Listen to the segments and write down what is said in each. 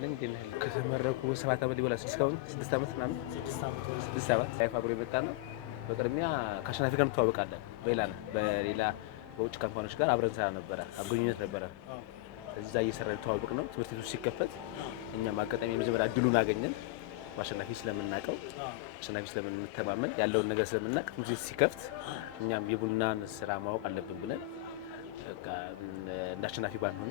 ይስጥልኝ ግን ከተመረቁ 7 ዓመት ይበላል 6 ዓመት ምናምን 6 ዓመት ላይፍ አብሮ የመጣ ነው። በቅድሚያ ከአሸናፊ ጋር እንተዋወቃለን። በሌላ በውጭ ካምፓኒዎች ጋር አብረን ሰራ ነበረ፣ አብሮኝነት ነበረ። እዛ እየሰራን ተዋወቅ ነው። ትምህርት ቤቱ ሲከፈት እኛም አጋጣሚ የመጀመሪያ እድሉን አገኘን። አሸናፊ ስለምናውቀው አሸናፊ ስለምንተማመን ያለውን ነገር ስለምናውቅ ትምህርት ቤት ሲከፍት እኛም የቡናን ስራ ማወቅ አለብን ብለን እንደ አሸናፊ ባንሆን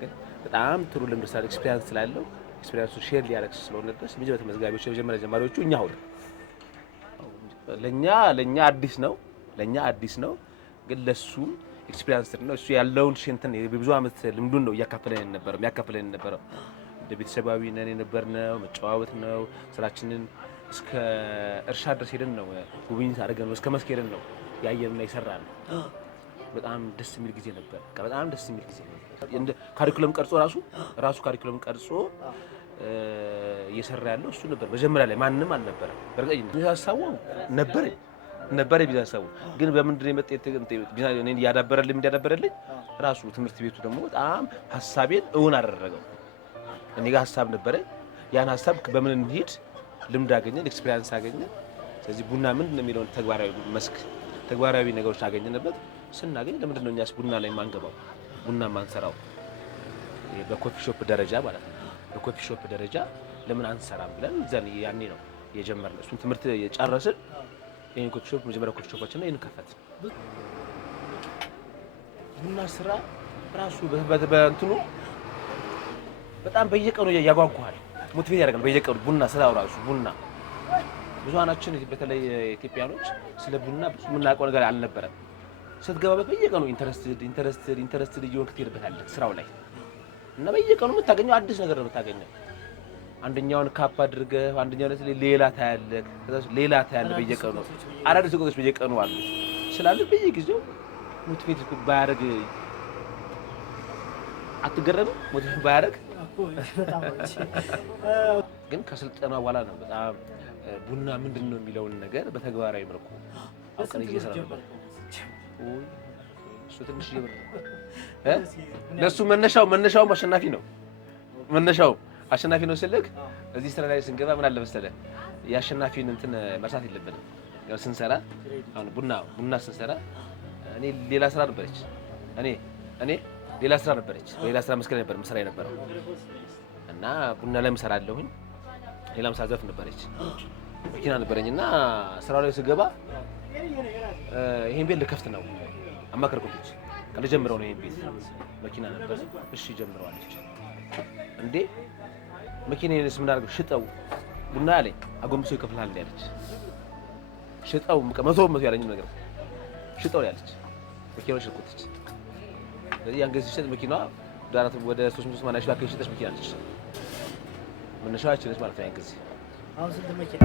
ግን በጣም ጥሩ ልምድ ስላለ ኤክስፒሪያንስ ስላለው ኤክስፒሪያንሱ ሼር ሊያደርግ ስለሆነ ድረስ የመጀመሪያ ተመዝጋቢዎች የመጀመሪያ ጀማሪዎቹ እኛ ሆነ ለኛ አዲስ ነው ግን ለሱ ኤክስፒሪያንስ ነው። እሱ ያለውን ሽንተን የብዙ አመት ልምዱን ነው የሚያካፍለን የነበረው። እንደ ቤተሰባዊ ነን የነበርነው መጨዋወት ነው። ስራችንን እስከ እርሻ ድረስ ሄደን ነው ጉብኝት አድርገን ነው እስከ መስክ ሄደን ነው ያየንና የሰራን። በጣም ደስ የሚል ጊዜ ነበር። በጣም ደስ የሚል ጊዜ ነበር። እንደ ካሪኩለም ቀርጾ ራሱ ካሪኩለም ቀርጾ እየሰራ ያለው እሱ ነበር። መጀመሪያ ላይ ማንም አልነበረም። በርግጥ ሀሳቡ ነበረ ቢዛሳው ግን በምንድን ነው የመጣው እኔን ያዳበረልኝ ራሱ ትምህርት ቤቱ ደግሞ በጣም ሐሳቤን እውን አደረገው። እኔ ጋር ሐሳብ ነበረ። ያን ሐሳብ በምን እንሂድ ልምድ አገኘን፣ ኤክስፒሪያንስ አገኘን። ስለዚህ ቡና ምንድን ነው የሚለውን ተግባራዊ ነገሮች አገኘንበት። ስናገኝ ለምንድን ነው እኛስ ቡና ላይ ማንገባው ቡና ማንሰራው? በኮፊ ሾፕ ደረጃ ማለት ነው። በኮፊ ሾፕ ደረጃ ለምን አንሰራም ብለን ያኔ ነው የጀመርነው። እሱን ትምህርት የጨረስን ይሄን ኮፊ ሾፕ መጀመሪያ ኮፊ ሾፓችን ይሄን ከፈት ቡና ስራ ራሱ በእንትኑ በጣም በየቀኑ ያጓጓል፣ ሞቲቬት ያደርጋል። በየቀኑ ቡና ስራው ራሱ ቡና ብዙሃናችን በተለይ ኢትዮጵያኖች ስለ ቡና ብዙ የምናውቀው ነገር አልነበረም። ስትገባበት በየቀኑ ኢንተረስትድ እየሆንክ ትሄድበታለህ ስራው ላይ እና በየቀኑ የምታገኘው አዲስ ነገር ነው የምታገኘው። አንደኛውን ካፕ አድርገህ አንደኛውን ሌላ ታያለህ በየቀኑ አዳዲስ ነገሮች በየቀኑ አሉ ስላለ በየጊዜው ሞቲቬት ባያደርግ አትገረምም? ሞቲቬት ባያደርግ ግን ከስልጠና በኋላ ነው በጣም ቡና ምንድነው የሚለውን ነገር በተግባራዊ መልኩ አውቀን እየሰራ ነበር። እሱ ትንሽ ይብር ለሱ መነሻው አሸናፊ ነው ስልክ እዚህ ስራ ላይ ስንገባ ምን አለ መሰለህ የአሸናፊን እንትን መርሳት የለብንም። ያው ስንሰራ አሁን ቡና ስንሰራ እኔ ሌላ ስራ ነበረች ሌላ ስራ መስከረ ነበር መስራ የነበረው እና ቡና ላይ መስራለሁኝ። ሌላም ሳዘፍ ነበረች መኪና ነበረኝና ስራው ላይ ስገባ ይሄን ቤት ልከፍት ነው አማከርኩት። ከጀምረው ነው ይሄን ቤት መኪና ነበር። እሺ ጀምረዋለች እንዴ መኪናዬንስ ምን አድርገው ሽጠው ቡና ያለኝ አጎንብሶ ይከፍላል ያለች። ሽጠው መቶ ያለኝ ነገር ሽጠው ያለች መኪናው ሽጥኩት። ስለዚህ ያን ጊዜ ሲሸጥ መኪናዋ ወደ 380 ሺህ አካባቢ ሽጠች መኪና ነች። መነሻዋ አችለች ማለት ነው ያን ጊዜ። አሁን ስንት መኪና